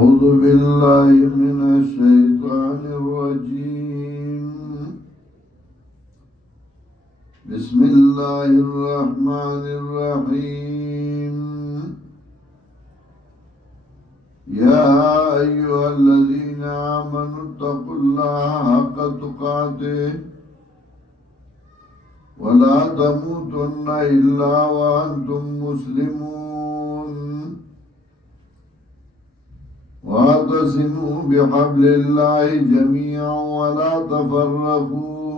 أعوذ بالله من الشيطان الرجيم. بسم الله الرحمن الرحيم. يا أيها الذين آمنوا اتقوا الله حق تقاته ولا تموتن إلا وأنتم مسلمون. واعتصموا بحبل الله جميعا ولا تفرقوا.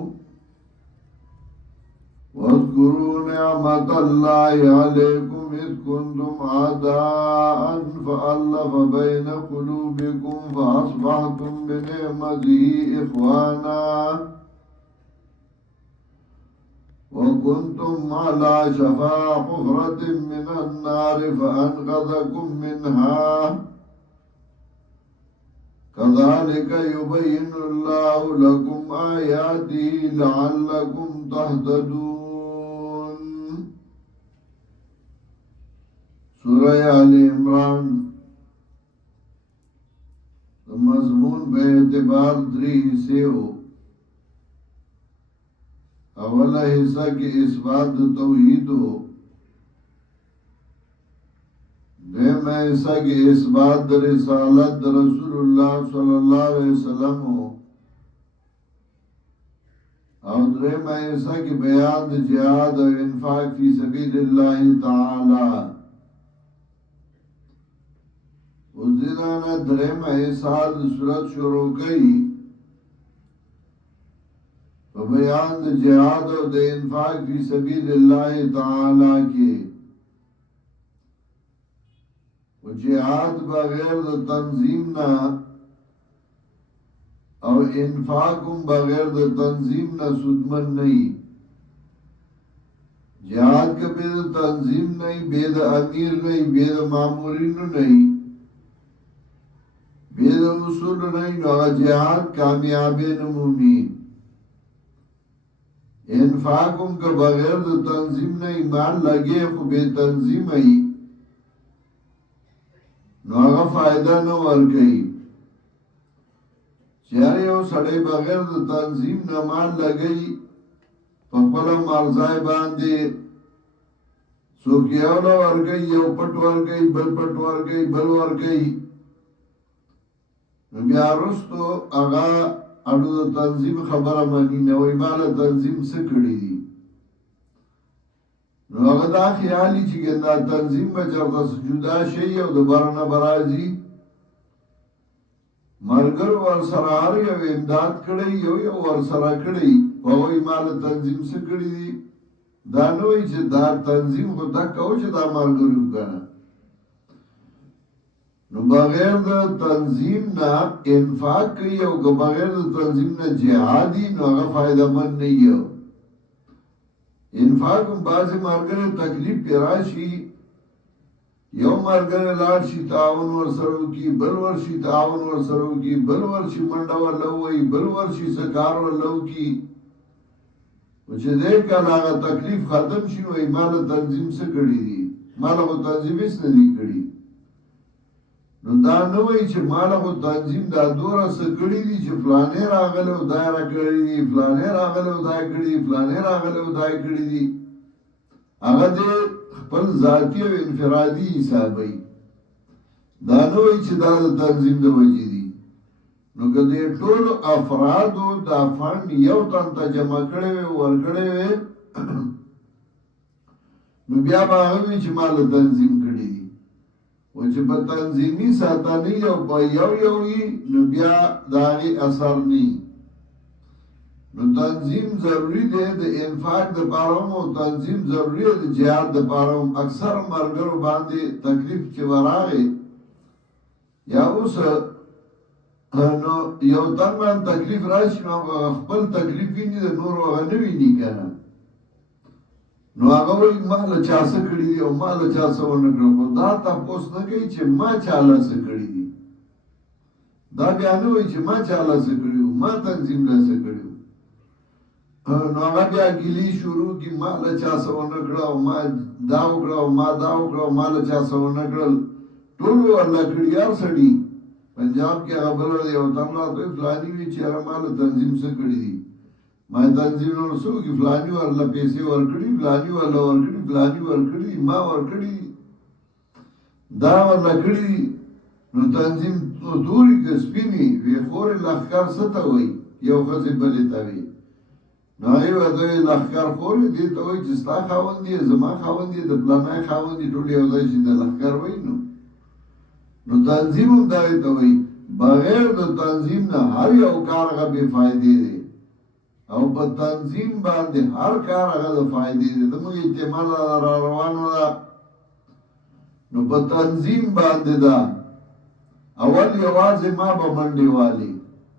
واذكروا نعمة الله عليكم إذ كنتم أعداء فألف بين قلوبكم فأصبحتم بنعمته إخوانا وكنتم على شفا حفرة من النار فأنقذكم منها. كذلك يبين الله لكم آياته لعلكم تهتدون. سورة آل عمران مضمون بے اعتبار دری حصے ہو. اولا حصہ کی اثبات توحید ہو. دیم حصہ کی اثبات رسالت رسول اللہ صلی اللہ علیہ وسلم ہو. اور دریم حصہ کی بیان جہاد و انفاق فی سبیل اللہ تعالی. اس دنانا دریم حصہ سورت شروع گئی بیان جہاد و انفاق فی سبیل اللہ تعالی کے. جہاد بغیر د تنظیم نہ اور انفاقم بغیر د تنظیم نہ سودمن نہیں. جہاد کا بے د تنظیم نہیں، بے د امیر نہیں، بے د مامورین نہیں، بے د اصول نہیں، نو جہاد کامیابی نمومی. انفاقم کا بغیر د تنظیم نہیں، مال لگے خو بے تنظیم ہی نو آغا فائدہ نو ورکی. چیاری او سڑے بغیر دا تنظیم نمال لگئی پپلا مرزائی باندے سوکیاولا ورکی، یو پٹ ورکی، بل پٹ ورکی، بل ورکی. نو بیا رستو آغا اڈو دا تنظیم خبر منی نوی مالا تنظیم سکڑی دی. نو هغه دا خیالی چې ګندا تنظیم به چرته جدا شي او د برنه برازي مرګر ور سره هر یو امداد کړی یو ور سره کړی هغوی مال تنظیم څه کړی دي. دا نوی چې دا تنظیم خو دا کو چې دا مرګر وکړه. نو بغیر د تنظیم نه انفاق کوي او بغیر د تنظیم نه جهادي نو هغه فائدہ مند نه یو. انفاق بعض مرګره تکلیف پیراشي، یو مرګره لاړ شي تعاون ورسره کی، بل ورشي تعاون ورسره کی، بل ورشي منډه ورلوي، بل ورشي سکار ورلو کی. چې دې کله هغه تکلیف ختم شي نو ایمانه تنظیم څه کړی دي، مالا خو تنظیم هیڅ نه دي کړی. نو دا نه وایي چې مالا خو تنظیم دا دوره څه کړی دي چې فلانې راغلی او دا را کړی دي، فلانې راغلی او دا کړی دي، فلانې راغلی او دا کړی دي. هغه دې خپل ذاتي او انفرادي حسابوي. دا نه وایي چې دا د تنظیم د وجې دي. نو که دې ټولو افرادو دا فنډ یو تن ته جمع کړی وی ورکړی وی نو بیا به هغه وي چې ما له تنظیم کړي دي. و چې په تنظیمي ساتنې او په یو وي نو بیا د هغې اثر نه. نو تنظیم ضروري دی د انفاق دپاره هم او تنظیم ضروري دی د جهاد دپاره هم. اکثر مرګرو باندې تکلیف چې ورغی یا اوس نو یو تن باندې تکلیف راشي نو خپل تکلیف ویني د نورو هغه نه ویني که نه. نو هغه وایي ما له چا څه کړي دي او ما له چا څه ونه کړل. خو دا تپوس نه کوي چې ما چا له څه کړي دي. دا بیا نه وایي چې ما چا له څه کړي وو، ما تنظیم له څه کړي وو. نو هغه بیا ګیلې شروع کړي ما له چا څه ونه کړه او ما دا وکړه او ما دا وکړه او ما له چا څه ونه کړل. ټول ورله کړي یار سړي پنجاب کې خبر دی او تم راته فلانی وی چې مال تنظیم څه کړی دي ما تنظیم نو څو کې فلانی ورله پیسې ورکړي فلانی ورله ورکړي فلانی ورکړي ما ورکړي دا ورله کړی نو تنظیم توري کې سپینی وی خور لخر څه وي یو خزي بلې ته وي نو یو د لخر خور دي ته وي چې ستا خاوند دي زما خاوند دي د پلانای خاوند دي ټول یو ځای چې د لخر وي نو تنظیم هم دا ته وي بغیر د تنظیم نه هر یو کار هغه بے فائدې دی او په تنظیم باندې هر کار هغه د فائدې دی زموږ اجتماع را روانه ده نو په تنظیم باندې ده اول یوازې ما به منډې والی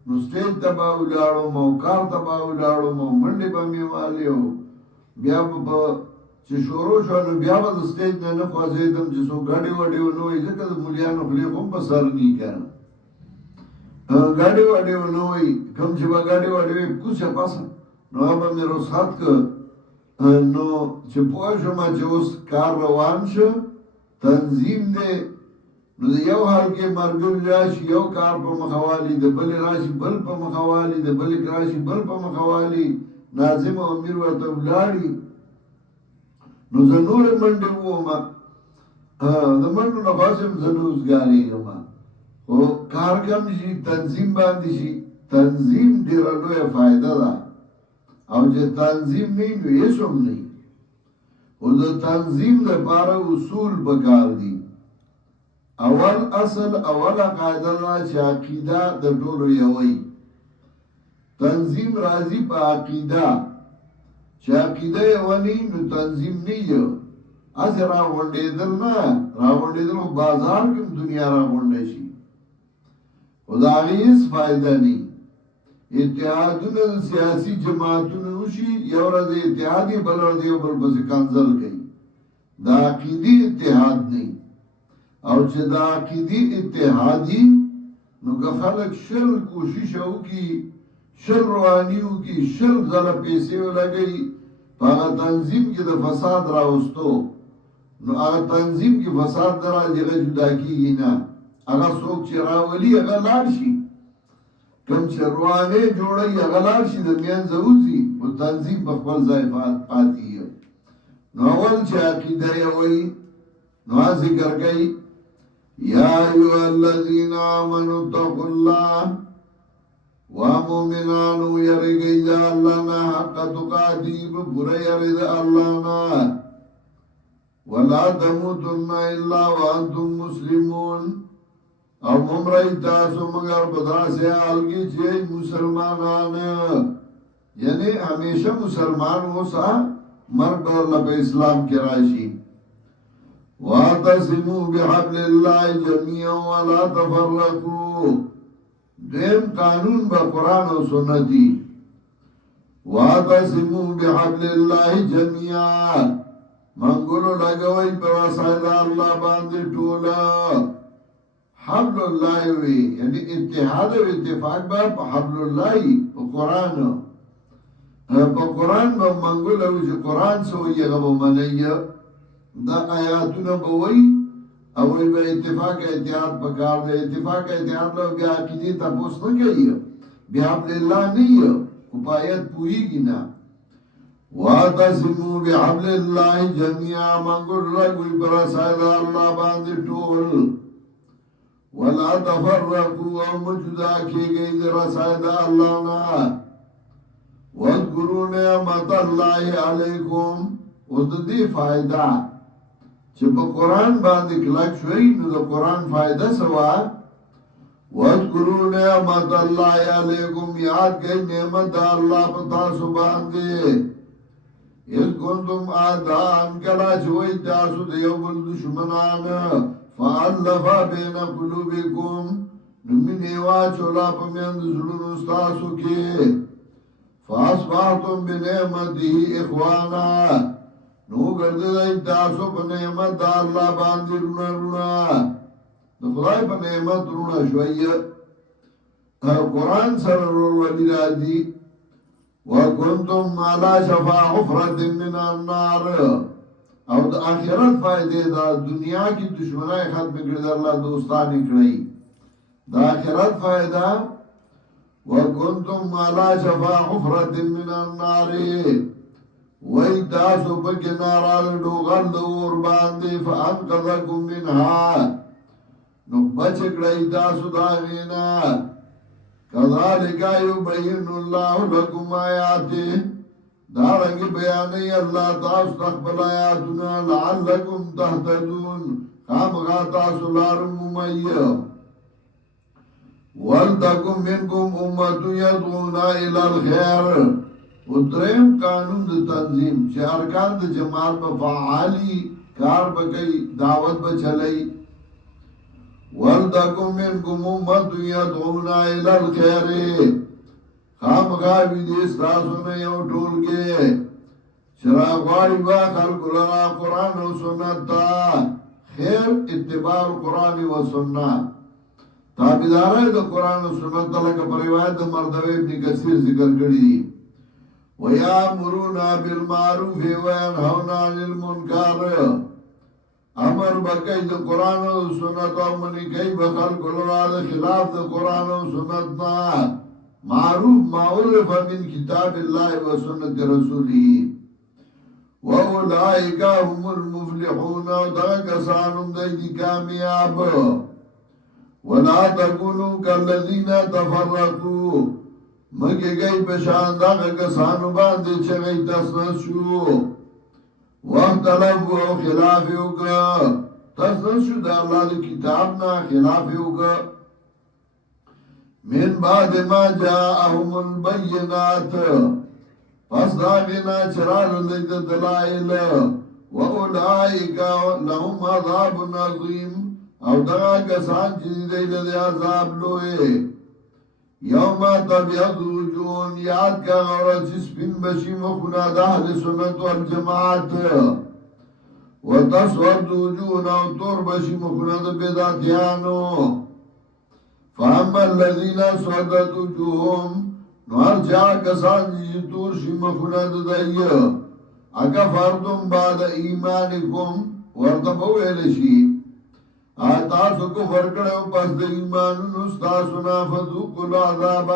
نو سټیج ته به ولاړم او کار ته به ولاړم او منډې به مې والي او بیا به چې شروع شو نو بیا به د سټیج نه نه خوځېدم چې څوک ګاډې واډې ونه وایي ځکه د مولیانو خولې خو هم په سر نی که نه ګاډې واډې ونه وایي کوم چې به ګاډې واډې وایي کوڅه پاسه نو هغه به مې رخصت کړ نو چې پوه شوم چې اوس کار روان شو تنظیم دی نو د یو حال کې مرګل راشي یو کار په مخوالی د بل راشي بل په مخوالی د بل راشي بل په مخوالی ناظم او امیر ورته ولاړي نو زه نور منډې ووم د منډو نه خاصم زه روزګارېږم خو کار کم شي تنظیم باندې شي تنظیم ډېره لویه فایده ده او چې تنظیم نه وي نو هېڅ هم نه وي خو د تنظیم لپاره اصول پکار دي اول اصل اوله قاعده ده چې عقیده د ټولو یوی تنظیم راځي په عقیده چې عقیده یونی نو تنظیم نه یو از راغونډېدل نه راغونډېدل خو بازار کې دنیا راغونډه شي خو د هغې هېڅ فایده نه اتحادونه د سیاسي جماعتونو وشي یو ورځ اتحاد یې بله ورځ یو بل پسې کنځل کوي د عقیدې اتحاد نه او چې د عقیدې اتحادي نو که خلک شل کوشش وکړي شل رواني وکړي شل ځله پیسې ولګوي په هغه تنظیم کې د فساد راوستو نو هغه تنظیم کې فساد نه راځي هغه جدا کېږي نه هغه څوک چې راولي هغه لاړ شي کوم چې روانې جوړوي هغه لاړ شي د منځه وځي خو تنظیم په خپل ځای پاتې نو اول چې عقیده یې وایي نو ذکر کوي یا ایها الذین آمنوا اتقوا الله ومؤمنانو یریږئ د الله نه حق تقاته په پوره یری د الله نه ولا تموتن الا وانتم مسلمون او ممرئ تاسو مگر په داسې حال کې چې مسلمانان یعنی همیشه مسلمان اوسه مرګ به الله په اسلام کې راشي واعتصموا بحبل الله جميعا ولا تفرقوا دیم قانون با قرآن و سنتی واعتصموا بحبل الله جميعا منگولو لگوئی پر وسائل اللہ باندې ټولا حبل الله وی یعنی اتحاد و اتفاق با پا حبل الله پا قرآن پا قرآن با منگولو چې قرآن سوئی غب منی دا آیاتونه بوئی اوی با اتفاق اتحاد پکار دے اتفاق اتحاد لو بیا عقیدی تپوس نکئی بیا حبل اللہ نہیں اپایت پوئی گی نا وَاعْتَصِمُوا بِحَبْلِ اللَّهِ جَمِيعًا منگل رگوی برسائد اللہ باندې ټول وَلَا تَفَرَّقُوا او مجدا کی گئی رسائد اللہ نا وَاذْكُرُوا نِعْمَةَ اللَّهِ عَلَيْكُمْ وددی فائدہ چې په قرآن باندې کلک شوی نو د قرآن فائدہ سوا وَاذْكُرُوا نِعْمَةَ اللَّهِ عَلَيْكُمْ یاد گئی نعمت اللہ پتا سو باندې اِذْ كُنْتُمْ آدَانْ کلا چوئی تاسو دیو بل دشمنان فَأَلَّفَ بَيْنَ قُلُوبِكُمْ نمینیوا چولا پمیند زلون استاسو کی فَأَصْبَحْتُمْ بِنِعْمَتِهِ إِخْوَانًا نو گرددائی تاسو پا نعمت دا اللہ باندی رونا رونا دا خدای پا نعمت رونا شوئی قرآن سر رول ولی را دی وَكُنْتُمْ عَلَى شَفَا حُفْرَةٍ مِّنَ النَّارِ او دا آخرت فائدے دا دنیا کی دشمنائی ختم کردہ اللہ دوستانی کرائی دا آخرت فائدہ وکنتم علی شفا حفرت من النار وی تاسو پکی نارال ڈوغل دور باندی فانقذکم منها نو بچکڑی تاسو داغینا کذالک یبین اللہ لکم آیاتی دارنگی بیانی اللہ تاسو تقبل آیاتنا لعلکم تحتدون خامغا تاسو لارم ممیہ وَلْتَكُمْ مِنْكُمْ أُمَّةٌ يَدْعُونَ إِلَى الْخَيْرِ ودریم قانون د تنظیم چې ارکان د جماعت په فعالی کار بکئی دعوت بچلئی وَلْتَكُمْ مِنْكُمْ أُمَّةٌ يَدْعُونَ إِلَى الْخَيْرِ خامغاوی دی ستاسو نه یو ټولګه چراغواړي با خلق لرا قرآن و سنت تا خیر اتباع القرآن و سنت تابدارای د قرآن و سنت لکه پر روایت د مردوی ابن کثیر ذکر کړی وَيَأْمُرُونَ بِالْمَعْرُوفِ وَيَنْهَوْنَ عَنِ الْمُنْكَرِ امر بکای د قرآن و سنت او منی کای بخلق لرا د خلاف د قرآن و سنت نا معروف معروف من کتاب الله و سنت رسوله وَأُولَئِكَ هُمُ الْمُفْلِحُونَ دا کسانم دی کامیاب وَلَا تَكُونُوا كَالَّذِينَ تَفَرَّقُوا مکه گئی پشان دا کسانو باندې چې غي تسنس شو واختلفوا او خلاف وکړه تسنس شو د الله د کتاب نه خلاف وکړه من بعد ما جاءهم البينات پس دا غنا چرال لید دلائل وَأُولَئِكَ لَهُمْ عَذَابٌ عَظِيمٌ او دا کسان چې دی له عذاب لوی یوم تبیض وجوه یاد کا غورت چې سپین بشي مخونه د اهل سنت والجماعت وتسود وجوه او تور بشي مخونه د بدعتیانو فاما الذين سودت وجوههم نور چا کسان چې تور شي مخونه د دایو اکفرتم بعد ایمانکم ورته ویل شي تاسو کو ورکړو پس د ایمانونو تاسو نه فذوقوا العذاب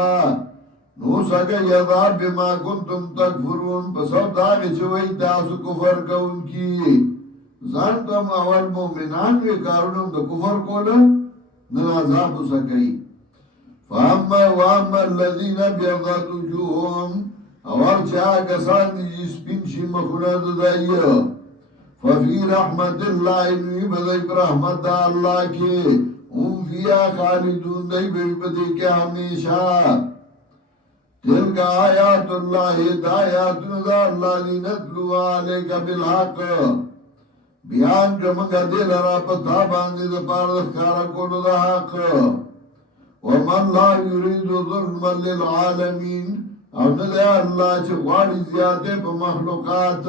نو څنګه عذاب بما کنتم تکفرون پس دا چې وای تاسو کفر کوونکی ځان کوم اول مؤمنان وی کارونو د کفر کول نه عذاب وسکي واما الذين ابيضت وجوههم اور چا کسان چې سپین شي مخونه د دایو ففي رحمت الله نوی بدای پر رحمت الله کی هم فیا خالدون دی بدای کی ہمیشہ تلک آیات اللہ ہدایات دا اللہ لنتلو علیک بالحق بیان کمگا دل را پتا باندی دا پاردخ کارا کولو دا حق ومن لا یرید ظلما للعالمین او ندے اللہ چه غاڑی زیادے پا مخلوقات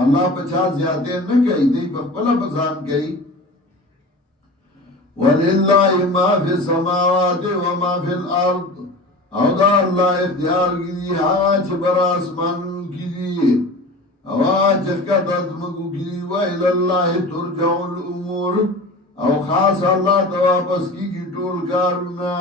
اللہ پچھا زیادے نہ کئی دی بخبلا بزان کئی وَلِلَّهِ مَا فِي السَّمَاوَاتِ وَمَا فِي الْأَرْضِ او دا اللہ اختیار کی دی آج برا اسمانوں کی دی او آج اخکت ازمکو کی دی وَإِلَى اللَّهِ تُرْجَعُ الْأُمُورِ او خاص اللہ تواپس کی ٹول کارونا